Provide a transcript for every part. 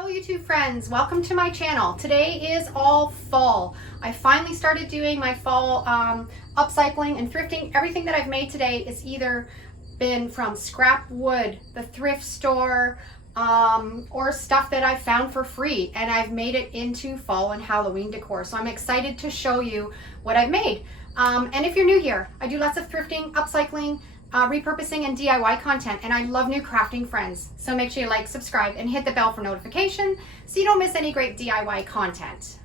Hello YouTube friends, welcome to my channel. Today is all fall. I finally started doing my fall upcycling and thrifting. Everything that I've made today is either been from scrap wood, the thrift store, or stuff that I found for free, and I've made it into fall and Halloween decor. So I'm excited to show you what I've made. And if you're new here, I do lots of thrifting, upcycling, repurposing, and DIY content, and I love new crafting friends. So make sure you like, subscribe, and hit the bell for notification so you don't miss any great DIY content.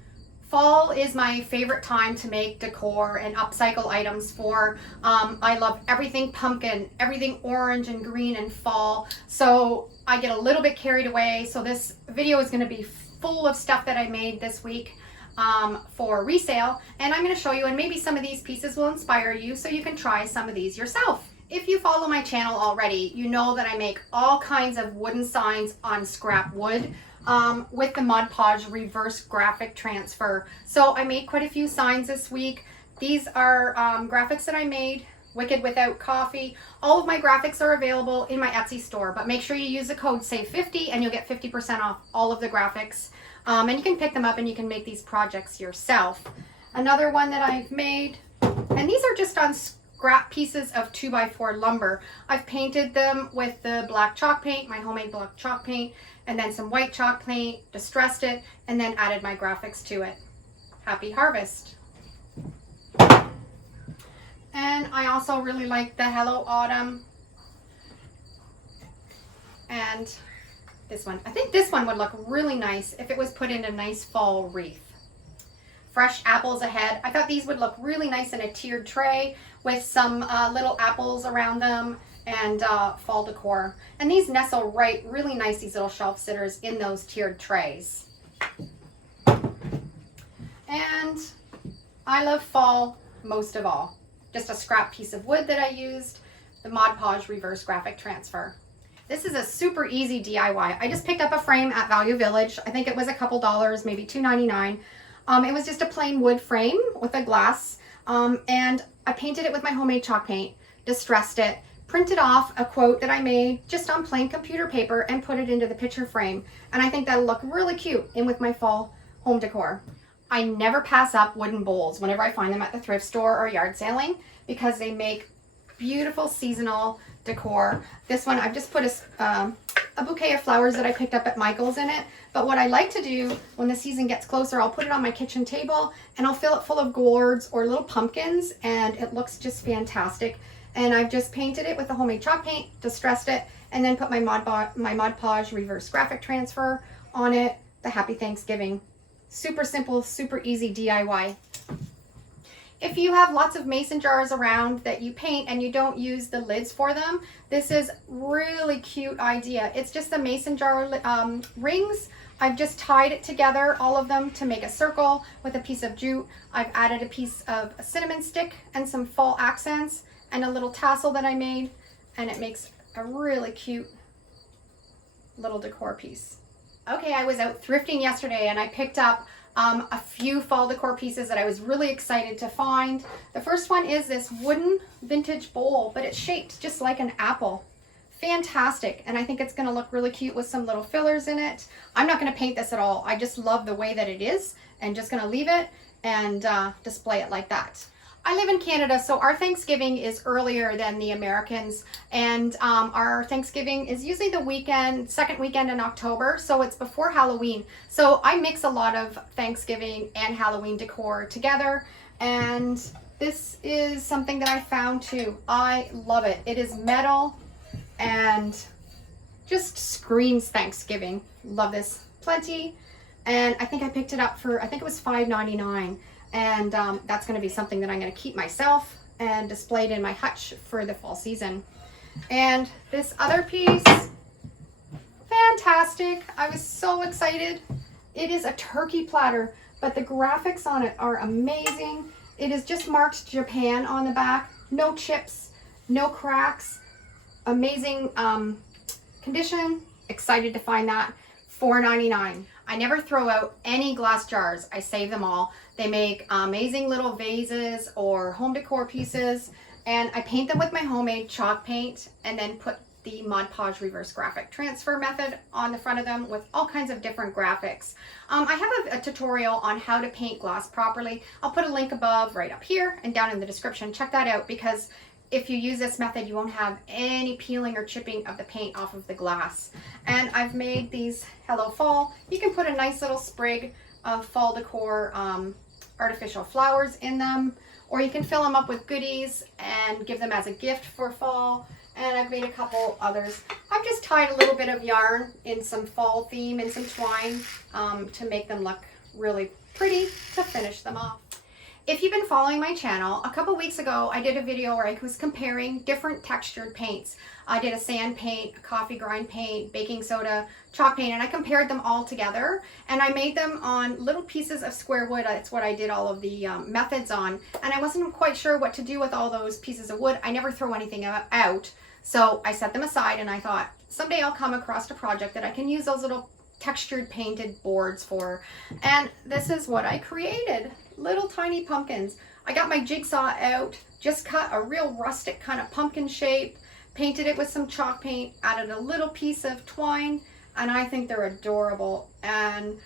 Fall is my favorite time to make decor and upcycle items for. I love everything pumpkin, everything orange and green and fall. So I get a little bit carried away. So this video is going to be full of stuff that I made this week for resale. And I'm going to show you, and maybe some of these pieces will inspire you so you can try some of these yourself. If you follow my channel already, you know that I make all kinds of wooden signs on scrap wood with the Mod Podge reverse graphic transfer. So I made quite a few signs this week. These are graphics that I made, Wicked Without Coffee. All of my graphics are available in my Etsy store, but make sure you use the code SAVE50 and you'll get 50% off all of the graphics. And you can pick them up and you can make these projects yourself. Another one that I've made, and these are just on scrap pieces of 2x4 lumber. I've painted them with the black chalk paint, my homemade black chalk paint, and then some white chalk paint, distressed it, and then added my graphics to it. Happy harvest. And I also really like the Hello Autumn. And this one. I think this one would look really nice if it was put in a nice fall wreath. Fresh apples ahead. I thought these would look really nice in a tiered tray with some little apples around them and fall decor. And these nestle right really nice, these little shelf sitters, in those tiered trays. And I love fall most of all. Just a scrap piece of wood that I used, the Mod Podge reverse graphic transfer. This is a super easy DIY. I just picked up a frame at Value Village. I think it was a couple dollars, maybe $2.99. It was just a plain wood frame with a glass, and I painted it with my homemade chalk paint, distressed it, printed off a quote that I made just on plain computer paper and put it into the picture frame. And I think that'll look really cute in with my fall home decor. I never pass up wooden bowls whenever I find them at the thrift store or yard selling because they make beautiful seasonal decor. This one, I've just put a bouquet of flowers that I picked up at Michael's in it. But what I like to do when the season gets closer, I'll put it on my kitchen table and I'll fill it full of gourds or little pumpkins, and it looks just fantastic. And I've just painted it with the homemade chalk paint, distressed it, and then put my Mod Podge reverse graphic transfer on it. The Happy Thanksgiving. Super simple, super easy DIY. If you have lots of mason jars around that you paint and you don't use the lids for them, this is really cute idea. It's just the mason jar rings. I've just tied it together, all of them, to make a circle with a piece of jute. I've added a piece of a cinnamon stick and some fall accents and a little tassel that I made, and it makes a really cute little decor piece. Okay, I was out thrifting yesterday and I picked up a few fall decor pieces that I was really excited to find. The first one is this wooden vintage bowl, but it's shaped just like an apple. Fantastic, and I think it's going to look really cute with some little fillers in it. I'm not going to paint this at all. I just love the way that it is, and just going to leave it and display it like that. I live in Canada, so our Thanksgiving is earlier than the Americans, and our Thanksgiving is usually the second weekend in October, so it's before Halloween. So I mix a lot of Thanksgiving and Halloween decor together, and this is something that I found too. I love it. It is metal and just screams Thanksgiving. Love this plenty, and I think I picked it up for, I think it was $5.99. And that's going to be something that I'm going to keep myself and display it in my hutch for the fall season. And this other piece, fantastic. I was so excited. It is a turkey platter, but the graphics on it are amazing. It is just marked Japan on the back. No chips, no cracks. Amazing condition. Excited to find that. $4.99. I never throw out any glass jars. I save them all. They make amazing little vases or home decor pieces, and I paint them with my homemade chalk paint and then put the Mod Podge reverse graphic transfer method on the front of them with all kinds of different graphics. I have a tutorial on how to paint glass properly. I'll put a link above, right up here, and down in the description. Check that out, because if you use this method, you won't have any peeling or chipping of the paint off of the glass. And I've made these Hello Fall. You can put a nice little sprig of fall decor artificial flowers in them, or you can fill them up with goodies and give them as a gift for fall. And I've made a couple others. I've just tied a little bit of yarn in some fall theme and some twine to make them look really pretty to finish them off. If you've been following my channel, a couple weeks ago I did a video where I was comparing different textured paints. I did a sand paint, a coffee grind paint, baking soda, chalk paint, and I compared them all together, and I made them on little pieces of square wood. That's what I did all of the methods on, and I wasn't quite sure what to do with all those pieces of wood. I never throw anything out, so I set them aside, and I thought someday I'll come across a project that I can use those little textured painted boards for. And this is what I created. Little tiny pumpkins. I got my jigsaw out, just cut a real rustic kind of pumpkin shape, painted it with some chalk paint, added a little piece of twine, and I think they're adorable, and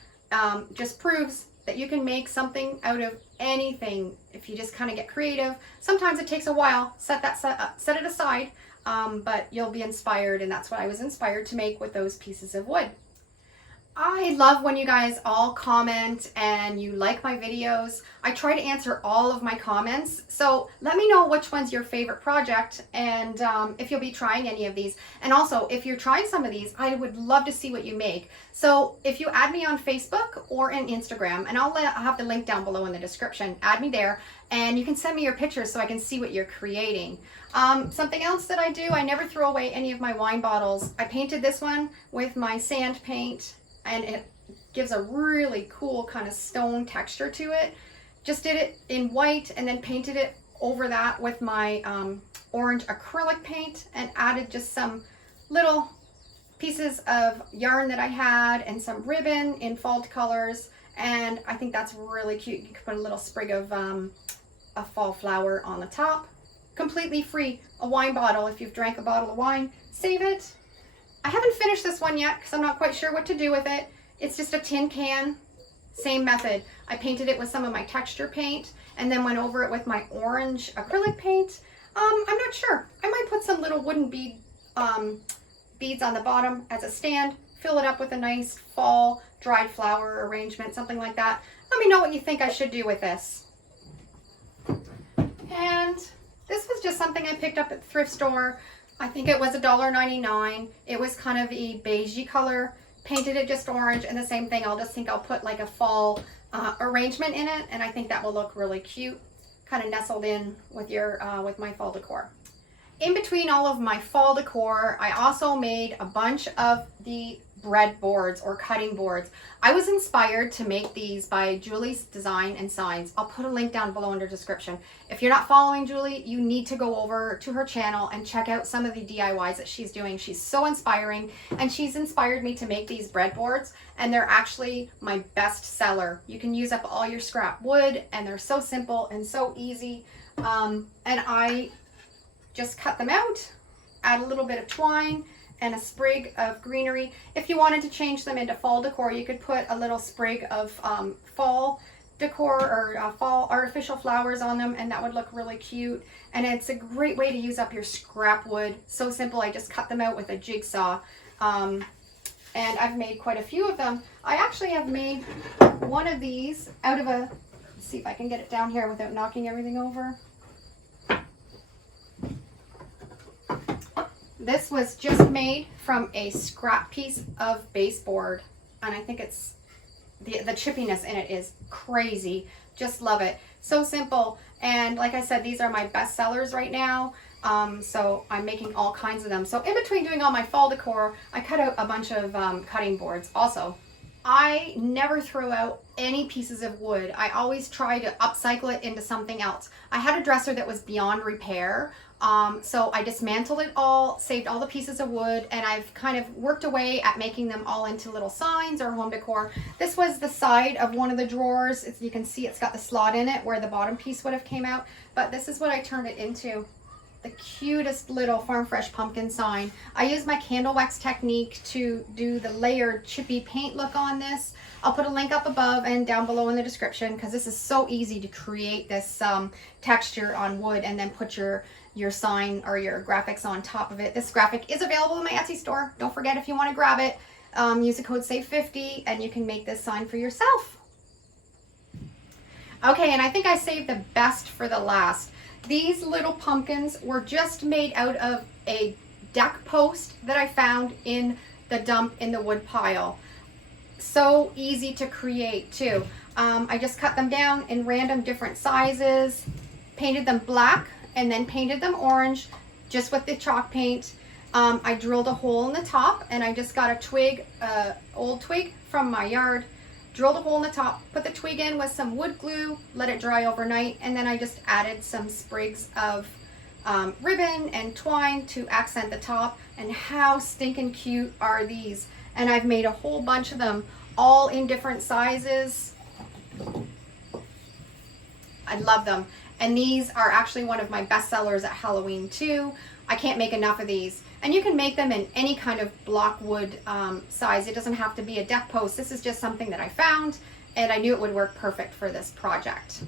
just proves that you can make something out of anything if you just kind of get creative. Sometimes it takes a while. Set it aside, but you'll be inspired, and that's what I was inspired to make with those pieces of wood. I love when you guys all comment and you like my videos. I try to answer all of my comments, so let me know which one's your favorite project, and if you'll be trying any of these. And also, if you're trying some of these, I would love to see what you make. So if you add me on Facebook or in Instagram, and I'll have the link down below in the description, add me there, and you can send me your pictures so I can see what you're creating. Something else that I do, I never throw away any of my wine bottles. I painted this one with my sand paint, and it gives a really cool kind of stone texture to it. Just did it in white and then painted it over that with my orange acrylic paint, and added just some little pieces of yarn that I had and some ribbon in fall colors, and I think that's really cute. You could put a little sprig of a fall flower on the top. Completely free. A wine bottle, if you've drank a bottle of wine, save it. I haven't finished this one yet because I'm not quite sure what to do with it. It's just a tin can. Same method. I painted it with some of my texture paint and then went over it with my orange acrylic paint. I'm not sure. I might put some little wooden beads on the bottom as a stand, fill it up with a nice fall dried flower arrangement, something like that. Let me know what you think I should do with this. And this was just something I picked up at the thrift store. I think it was $1.99. It was kind of a beigey color. Painted it just orange, and the same thing. I'll put like a fall arrangement in it, and I think that will look really cute, kind of nestled in with your with my fall decor. In between all of my fall decor, I also made a bunch of the bread boards or cutting boards. I was inspired to make these by Julie's Design and Signs. I'll put a link down below in the description. If you're not following Julie, you need to go over to her channel and check out some of the DIYs that she's doing. She's so inspiring, and she's inspired me to make these breadboards, and they're actually my best seller. You can use up all your scrap wood, and they're so simple and so easy. And I just cut them out, add a little bit of twine and a sprig of greenery. If you wanted to change them into fall decor, you could put a little sprig of fall decor or fall artificial flowers on them, and that would look really cute. And it's a great way to use up your scrap wood. So simple. I just cut them out with a jigsaw, and I've made quite a few of them. I actually have made one of these out of a, let's see if I can get it down here without knocking everything over. This was just made from a scrap piece of baseboard, and I think it's the chippiness in it is crazy. Just love it. So simple, and like I said, these are my best sellers right now. So I'm making all kinds of them. So in between doing all my fall decor, I cut out a bunch of cutting boards. Also, I never throw out any pieces of wood. I always try to upcycle it into something else. I had a dresser that was beyond repair. So I dismantled it all, saved all the pieces of wood, and I've kind of worked away at making them all into little signs or home decor. This was the side of one of the drawers. You can see it's got the slot in it where the bottom piece would have came out, but this is what I turned it into. the cutest little Farm Fresh pumpkin sign. I use my candle wax technique to do the layered chippy paint look on this. I'll put a link up above and down below in the description because this is so easy to create this texture on wood and then put your sign or your graphics on top of it. This graphic is available in my Etsy store. Don't forget, if you want to grab it, use the code SAVE50 and you can make this sign for yourself. Okay, and I think I saved the best for the last. These little pumpkins were just made out of a deck post that I found in the dump in the wood pile. So easy to create too. I just cut them down in random different sizes, painted them black, and then painted them orange just with the chalk paint. I drilled a hole in the top, and I just got a twig, old twig from my yard, drilled a hole in the top, put the twig in with some wood glue, let it dry overnight, and then I just added some sprigs of ribbon and twine to accent the top. And how stinking cute are these? And I've made a whole bunch of them, all in different sizes. I love them. And these are actually one of my best sellers at Halloween too. I can't make enough of these. And you can make them in any kind of block wood size. It doesn't have to be a deck post. This is just something that I found and I knew it would work perfect for this project.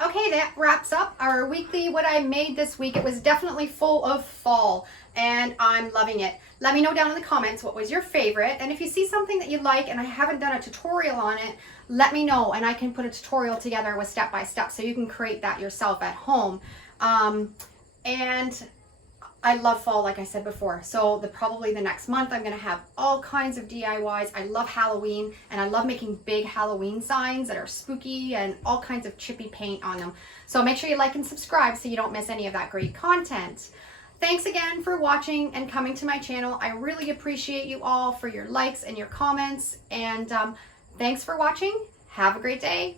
Okay, that wraps up our weekly what I made this week. It was definitely full of fall and I'm loving it. Let me know down in the comments what was your favorite, and if you see something that you like and I haven't done a tutorial on it, let me know and I can put a tutorial together with step by step so you can create that yourself at home. And I love fall, like I said before, so probably the next month I'm going to have all kinds of DIYs. I love Halloween and I love making big Halloween signs that are spooky and all kinds of chippy paint on them. So make sure you like and subscribe so you don't miss any of that great content. Thanks again for watching and coming to my channel. I really appreciate you all for your likes and your comments, and thanks for watching. Have a great day.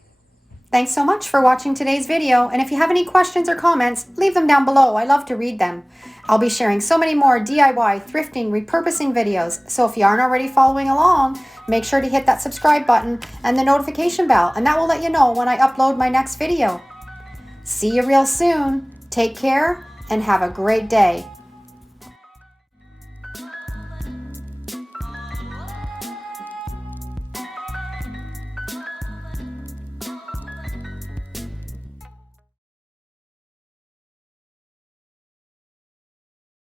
Thanks so much for watching today's video, and if you have any questions or comments, leave them down below. I love to read them. I'll be sharing so many more DIY, thrifting, repurposing videos, so if you aren't already following along, make sure to hit that subscribe button and the notification bell, and that will let you know when I upload my next video. See you real soon. Take care and have a great day.